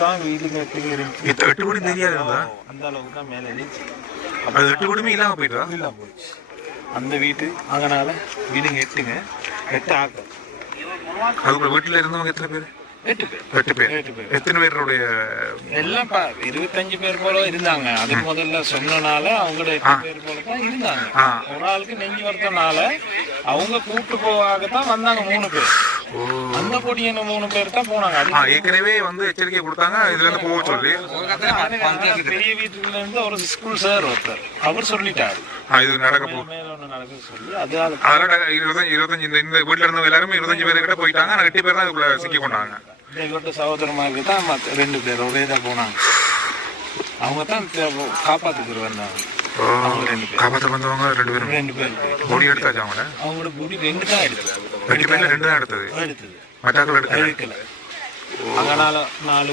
தான் வீடு கட்டி இருந்துச்சு. 8 வீடு தெரியாதுங்களா? அந்த அளவுக்கு தான் மேலே இருந்துச்சு. அது 8 வீடுமே இல்லாமல் போயிட்டா? இல்லாம போயிடுச்சு அந்த வீட்டு. அதனால வீடுங்க 8 ஆக்கம். அதுக்குள்ள வீட்டில் இருந்தவங்க எத்தனை பேர்? 8 பேர். 8 பேர். எத்தனை பேருடைய? எல்லாம் 25 பேர் போல இருந்தாங்க. அது முதல்ல சொன்னனால அவங்களோட 8 பேர் போல தான் இருந்தாங்க. ஒரு ஆளுக்கு நெஞ்சு வருத்தனால அவங்க கூப்பிட்டு போவாகத்தான் வந்தாங்க 3 பேர். அந்த பொடியான 3 பேர் தான் போனாங்க. ஏற்கனவே வந்து எச்சரிக்கை கொடுத்தாங்க இதுல இருந்து போக சொல்லி. பெரிய வீட்டுல இருந்து ஒரு ஸ்கூல் சார் ஒருத்தர் அவர் சொல்லிட்டாரு இது நடக்க மேல ஒண்ணு நடக்க சொல்லி. அதனால 25 இந்த வீட்டுல இருந்தவங்க எல்லாருமே 25 பேர் கிட்ட போயிட்டாங்க. ஆனா 8 பேர் தான் இதுக்குள்ள சிக்கி கொண்டாங்க. இவர்கிட்ட சகோதரமாக தான் 2 பேர் ஒரே தான் போனாங்க. அவங்க தான் காப்பாத்துக்கு வந்தாங்க. காப்பாற்ற வந்தவங்க 2 பேர். பொடி எடுத்தாச்சு அவங்கள. அவங்களோட பொடி 2 தான் எடுத்தது. 8 பேர்ல 2 தான் எடுத்தது. எடுத்தது மற்றாக்கள் எடுக்கல. அதனால 4